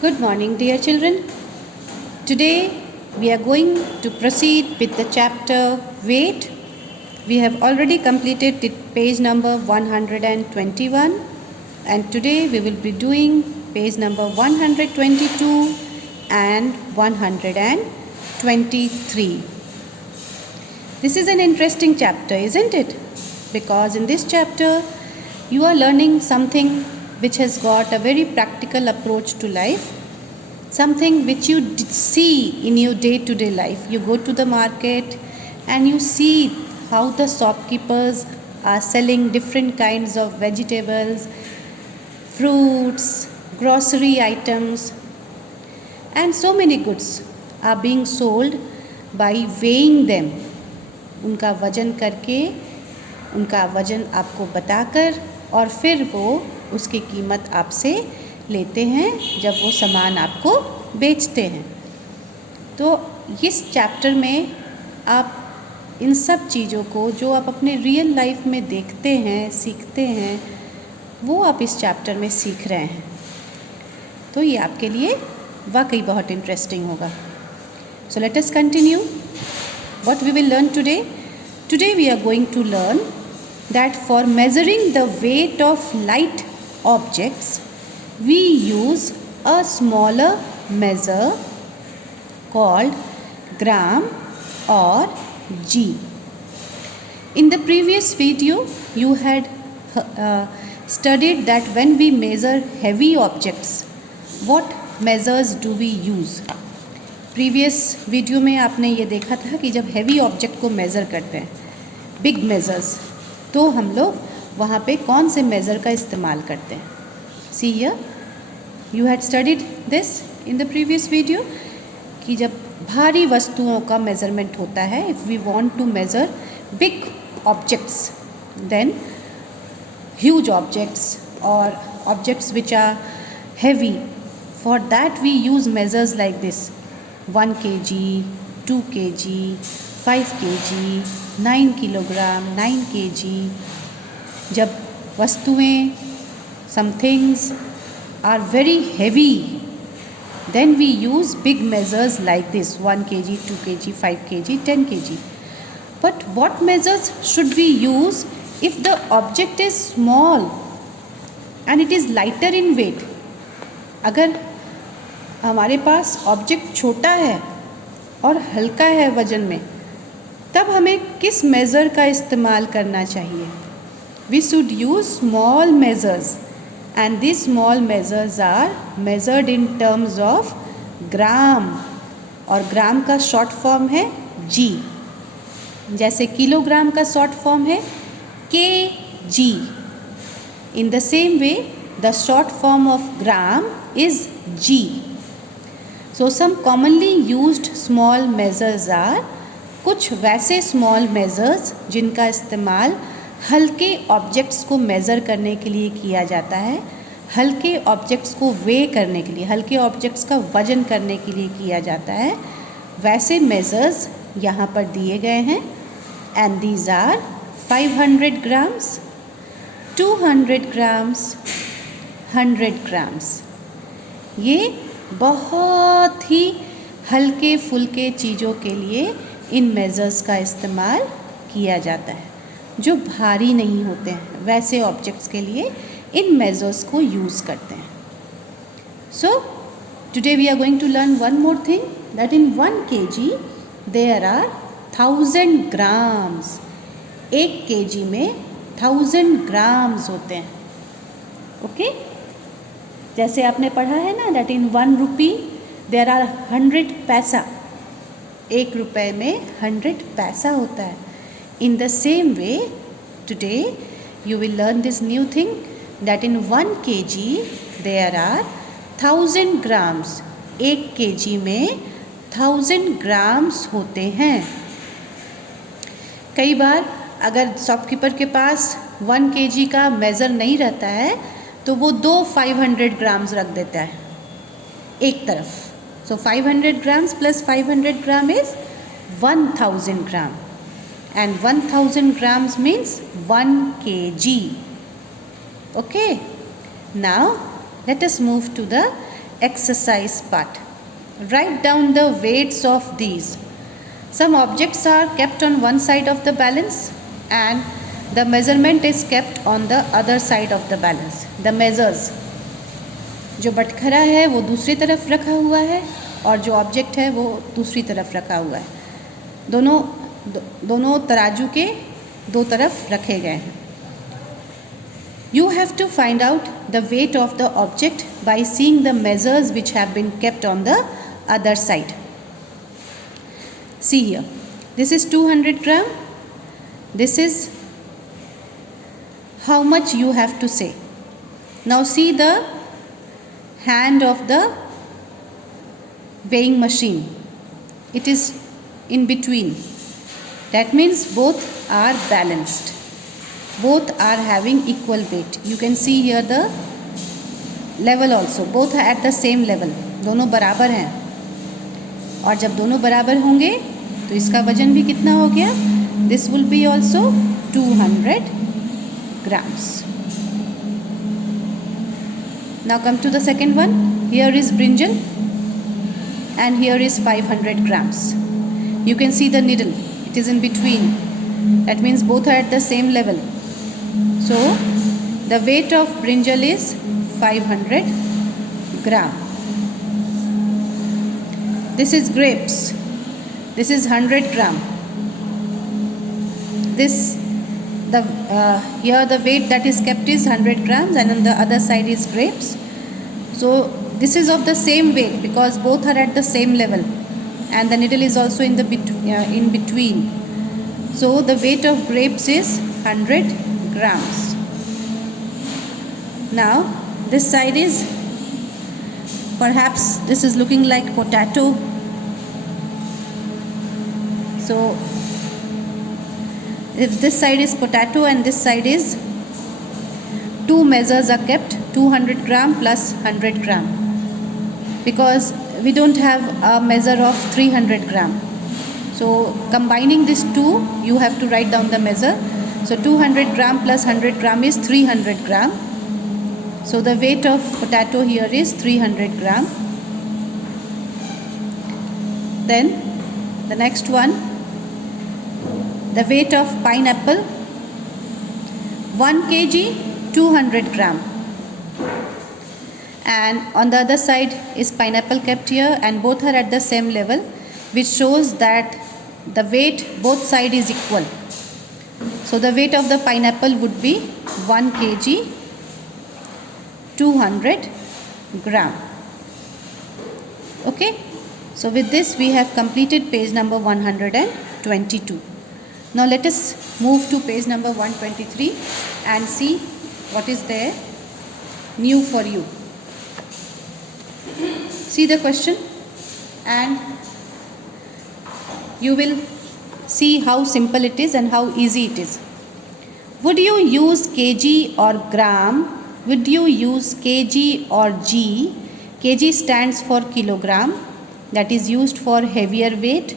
Good morning, dear children. Today we are going to proceed with the chapter Weight. We have already completed page number 121, and today we will be doing page number 122 and 123. This is an interesting chapter, isn't it? Because in this chapter you are learning something which has got a very practical approach to life, something which you see in your day-to-day life. You go to the market and you see how the shopkeepers are selling different kinds of vegetables, fruits, grocery items, and so many goods are being sold by weighing them. उनका वजन करके, उनका वजन आपको बताकर और फिर वो उसकी कीमत आपसे लेते हैं जब वो सामान आपको बेचते हैं। तो इस चैप्टर में आप इन सब चीज़ों को जो आप अपने रियल लाइफ में देखते हैं, सीखते हैं, वो आप इस चैप्टर में सीख रहे हैं। तो ये आपके लिए वाकई बहुत इंटरेस्टिंग होगा। So let us continue what we will learn today. Today we are going to learn that for measuring the weight of light objects, we use a smaller measure called gram or G. In the previous video, you had studied that when we measure heavy objects, what measures do we use? Previous video में आपने ये देखा था कि जब heavy object को measure करते हैं, बिग मेज़र्स, तो हम लोग वहाँ पे कौन से मेज़र का इस्तेमाल करते हैं। See here, you had studied this in the previous video कि जब भारी वस्तुओं का मेज़रमेंट होता है, if we want to measure big objects, then huge objects और objects which are heavy, for that we use measures like this: 1 kg, 2 kg, 5 kg, 9 kilogram, 9 kg. जब वस्तुएं, some things are very heavy, then we use big measures like this: 1 kg, 2 kg, 5 kg, 10 kg. But what measures should we use if the object is small and it is lighter in weight? अगर हमारे पास object छोटा है और हल्का है वज़न में, तब हमें किस मेज़र का इस्तेमाल करना चाहिए? We should use small measures, and this small measures are measured in terms of gram, और ग्राम का शॉर्ट फॉर्म है जी। जैसे किलोग्राम का शॉर्ट फॉर्म है K G, in the same way the short form of gram is G. So some commonly used small measures are, कुछ वैसे small measures जिनका इस्तेमाल हल्के ऑब्जेक्ट्स को मेज़र करने के लिए किया जाता है, हल्के ऑब्जेक्ट्स को वे करने के लिए, हल्के ऑब्जेक्ट्स का वजन करने के लिए किया जाता है। वैसे मेज़र्स यहाँ पर दिए गए हैं, and these are 500 grams, 200 grams, 100 grams. ये बहुत ही हल्के फुल्के चीज़ों के लिए इन मेज़र्स का इस्तेमाल किया जाता है, जो भारी नहीं होते हैं। वैसे ऑब्जेक्ट्स के लिए इन मेज़र्स को यूज़ करते हैं। So today we are going to learn one more thing, that in 1 kg there are 1000 grams. 1 kg में 1000 ग्राम्स होते हैं। ओके, जैसे आपने पढ़ा है ना, that in 1 rupee there are 100 paisa. 1 रुपये में 100 पैसा होता है. In the same way today you will learn this new thing, that in 1 kg there are 1000 grams. 1 kg में 1000 ग्राम्स होते हैं. कई बार अगर शॉपकीपर के पास 1 kg का मेज़र नहीं रहता है, तो वो 2 500 ग्राम्स रख देता है एक तरफ. सो 500 grams plus 500 gram is 1000 gram, and 1000 grams means 1 kg. Okay, now let us move to the exercise part. Write down the weights of these. Some objects are kept on one side of the balance and the measurement is kept on the other side of the balance. The measures, जो बटखरा है वो दूसरी तरफ रखा हुआ है और जो ऑब्जेक्ट है वो दूसरी तरफ रखा हुआ है. दोनों तराजू के दो तरफ रखे गए हैं. You have to find out the weight of the object by seeing the measures which have been kept on the other side. See here, this is 200 gram. This is how much you have to say. Now see the hand of the weighing machine. It is in between. That means both are balanced. Both are having equal weight. You can see here the level also. Both are at the same level. दोनों बराबर हैं. और जब दोनों बराबर होंगे तो इसका वजन भी कितना हो गया? This will be also 200 grams. Now come to the second one. Here is brinjal and here is 500 grams. You can see the needle. It is in between. That means both are at the same level. So the weight of brinjal is 500 gram. This is grapes. This is 100 gram. Here the weight that is kept is 100 grams and on the other side is grapes. So this is of the same weight because both are at the same level and the needle is also in between. So the weight of grapes is 100 grams. Now this side is, perhaps this is looking like potato. So if this side is potato and this side is, two measures are kept, 200 gram plus 100 gram, because we don't have a measure of 300 gram. So combining these two, you have to write down the measure. So 200 gram plus 100 gram is 300 gram. So the weight of potato here is 300 gram. Then the next one, the weight of pineapple, 1 kg 200 gram. And on the other side is pineapple kept here and both are at the same level, which shows that the weight both side is equal. So the weight of the pineapple would be 1 kg 200 gram. Okay, so with this we have completed page number 122. Now let us move to page number 123 and see what is there new for you. See the question and you will see how simple it is and how easy it is. Would you use kg or gram? Would you use kg or g? Kg stands for kilogram, that is used for heavier weight.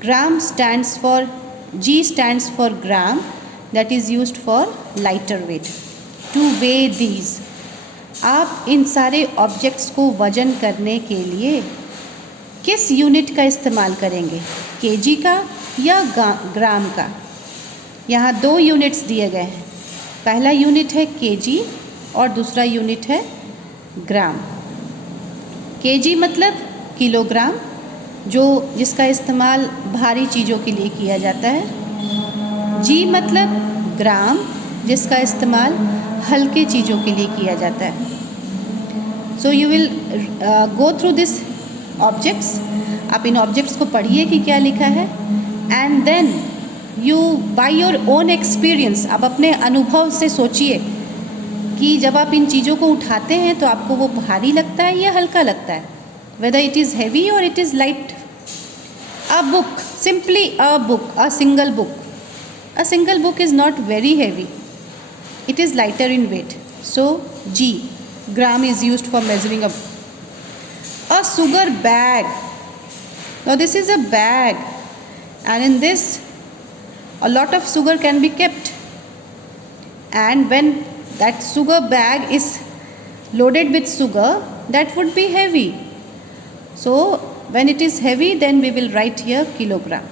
Gram stands for, g stands for gram, that is used for lighter weight. To weigh these, आप इन सारे objects को वजन करने के लिए किस unit का इस्तेमाल करेंगे? केजी का या ग्राम का? यहाँ दो यूनिट्स दिए गए हैं. पहला यूनिट है केजी और दूसरा यूनिट है ग्राम. केजी मतलब किलोग्राम, जिसका इस्तेमाल भारी चीज़ों के लिए किया जाता है. जी मतलब ग्राम, जिसका इस्तेमाल हल्के चीज़ों के लिए किया जाता है. So you will go through this objects. आप इन ऑब्जेक्ट्स को पढ़िए कि क्या लिखा है and then you by your own experience, आप अपने अनुभव से सोचिए कि जब आप इन चीज़ों को उठाते हैं तो आपको वो भारी लगता है या हल्का लगता है, whether it is heavy or it is light. A book, simply a book, a single book. A single book is not very heavy. It is lighter in weight. So G, gram is used for measuring a sugar bag. Now this is a bag and in this a lot of sugar can be kept, and when that sugar bag is loaded with sugar, that would be heavy. So when it is heavy, then we will write here kilogram.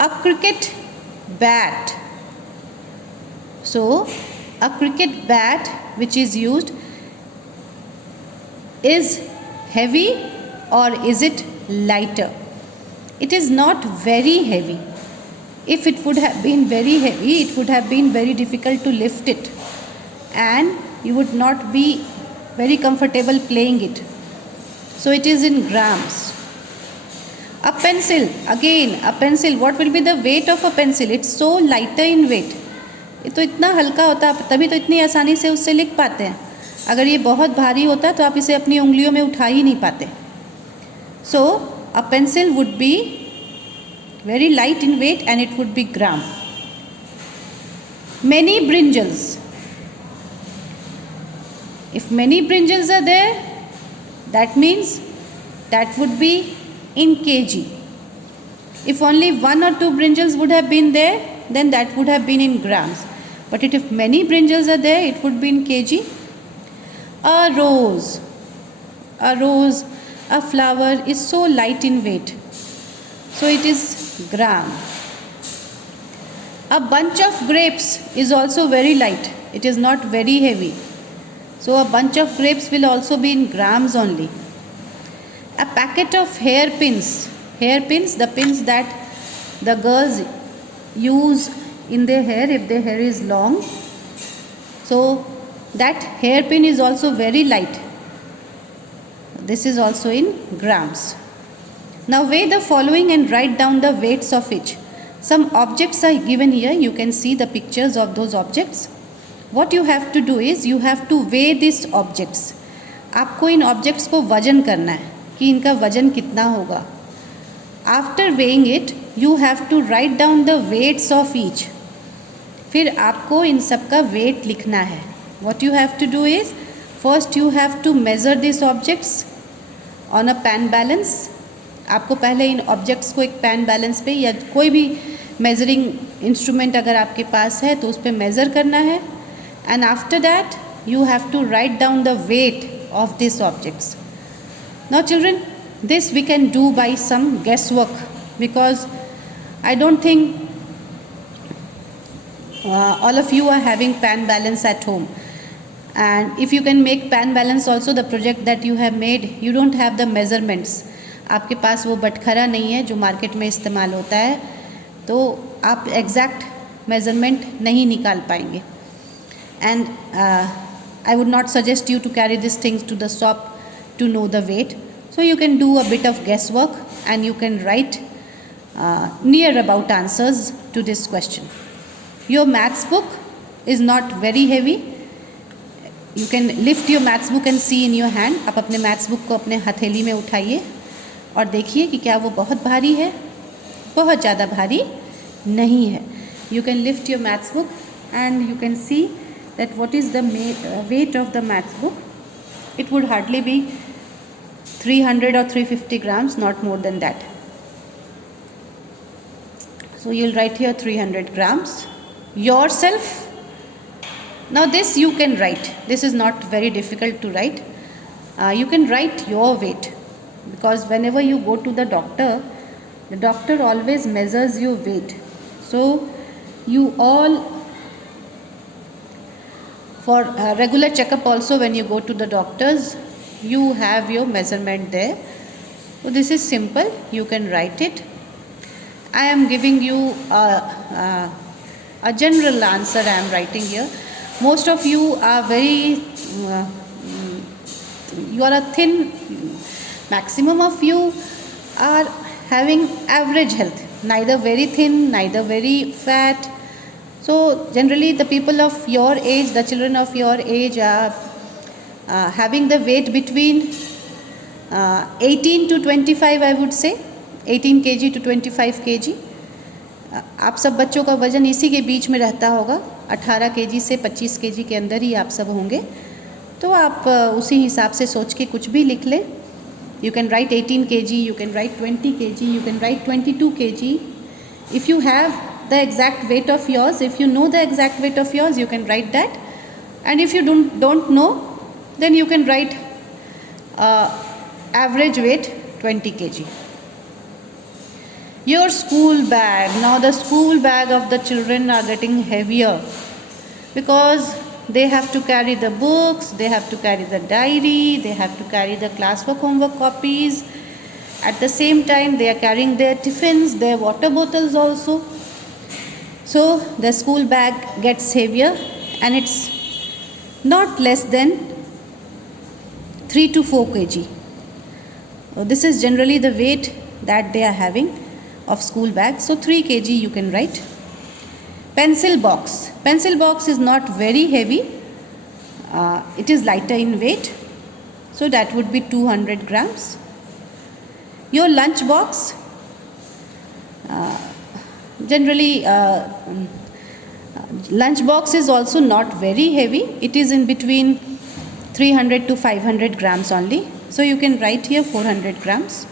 A cricket bat. So a cricket bat which is used is heavy or is it lighter? It is not very heavy. If it would have been very heavy, it would have been very difficult to lift it and you would not be very comfortable playing it. So it is in grams. A pencil, again a pencil, what will be the weight of a pencil? It's so lighter in weight. ये तो इतना हल्का होता है, तभी तो इतनी आसानी से उससे लिख पाते हैं. अगर ये बहुत भारी होता तो आप इसे अपनी उंगलियों में उठा ही नहीं पाते. So a pencil would be very light in weight and it would be gram. Many brinjals. If many brinjals are there, that means that would be in kg. If only 1 or 2 brinjals would have been there, then that would have been in grams. But if many brinjals are there, it would be in kg. A rose, a flower is so light in weight, so it is gram. A bunch of grapes is also very light, it is not very heavy, so a bunch of grapes will also be in grams only. A packet of hairpins, the pins that the girls use in their hair if their hair is long, so that hairpin is also very light. This is also in grams. Now weigh the following and write down the weights of each. Some objects are given here. You can see the pictures of those objects. What you have to do is you have to weigh these objects. आपको इन objects को वजन करना है कि इनका वजन कितना होगा. After weighing it, you have to write down the weights of each. फिर आपको इन सब का weight लिखना है. What you have to do is, first you have to measure these objects on a pan balance. आपको पहले इन objects को एक pan balance पे या कोई भी measuring instrument अगर आपके पास है तो उस पे measure करना है. And after that you have to write down the weight of these objects. Now children, this we can do by some guesswork because I don't think all of you are having pan balance at home. And if you can make pan balance also, the project that you have made, you don't have the measurements. आपके पास वो बटखरा नहीं है जो market में इस्तेमाल होता है, तो आप एग्जैक्ट मेजरमेंट नहीं निकाल पाएंगे. And I would not suggest you to carry these things to the shop to know the weight. So you can do a bit of guesswork and you can write near about answers to this question. Your maths book is not very heavy. You can lift your maths book and see in your hand. आप अपने maths book को अपने हथेली में उठाइए और देखिए कि क्या वो बहुत भारी है, बहुत ज़्यादा भारी नहीं है. You can lift your maths book and you can see that what is the weight of the maths book. It would hardly be 300 or 350 grams, not more than that. So you'll write here 300 grams. Yourself. Now this you can write. This is not very difficult to write. You can write your weight because whenever you go to the doctor always measures your weight. So you all, for a regular checkup also, when you go to the doctors, you have your measurement there. So this is simple. You can write it. I am giving you a general answer I am writing here. Most of you are very, you are a thin, maximum of you are having average health, neither very thin, neither very fat. So generally the people of your age, the children of your age are having the weight between 18 to 25, I would say, 18 kg to 25 kg. आप सब बच्चों का वज़न इसी के बीच में रहता होगा, 18 kg से 25 kg के अंदर ही आप सब होंगे. तो आप उसी हिसाब से सोच के कुछ भी लिख लें. You can write 18 kg, you can write 20 kg, you can write 22 kg. If you have the exact weight of yours, if you know the exact weight of yours, you can write that. And if you don't know, then you can write average weight 20 kg. Your school bag. Now the school bag of the children are getting heavier because they have to carry the books, they have to carry the diary, they have to carry the classwork homework copies. At the same time they are carrying their tiffins, their water bottles also. So the school bag gets heavier and it's not less than 3 to 4 kg. This is generally the weight that they are having of school bag. So 3 kg you can write. Pencil box. Pencil box is not very heavy. It is lighter in weight. So that would be 200 grams. Your lunch box. Generally lunch box is also not very heavy. It is in between 300 to 500 grams only. So you can write here 400 grams.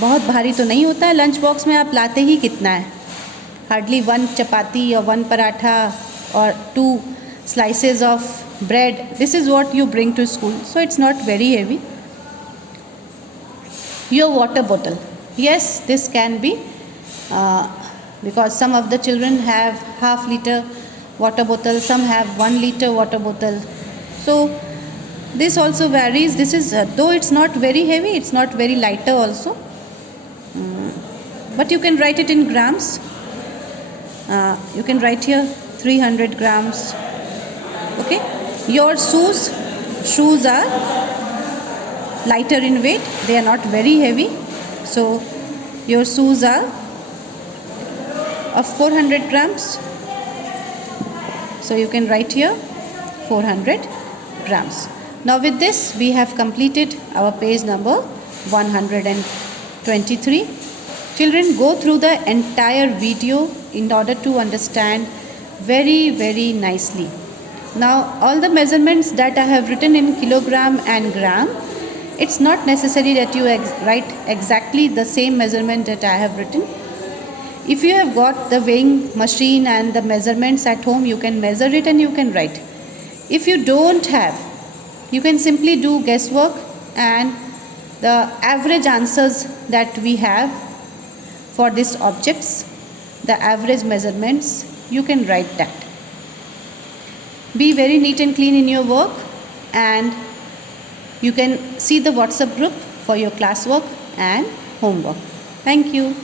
बहुत भारी तो नहीं होता है lunch box में. आप लाते ही कितना है? हार्डली 1 चपाती और 1 पराठा और 2 slices of bread. This is what you bring to school. So it's not very heavy. Your water bottle. Yes, this can be because some of the children have half liter water bottle, some have 1 liter water bottle. So this also varies. This is though it's not very heavy, it's not very lighter also. But you can write it in grams. You can write here 300 grams. Okay. Your shoes are lighter in weight. They are not very heavy. So your shoes are of 400 grams. So you can write here 400 grams. Now with this we have completed our page number 123. Children, go through the entire video in order to understand very nicely. Now all the measurements that I have written in kilogram and gram, it's not necessary that you write exactly the same measurement that I have written. If you have got the weighing machine and the measurements at home, you can measure it and you can write. If you don't have, you can simply do guesswork and the average answers that we have for these objects, the average measurements, you can write that. Be very neat and clean in your work, and you can see the WhatsApp group for your classwork and homework. Thank you.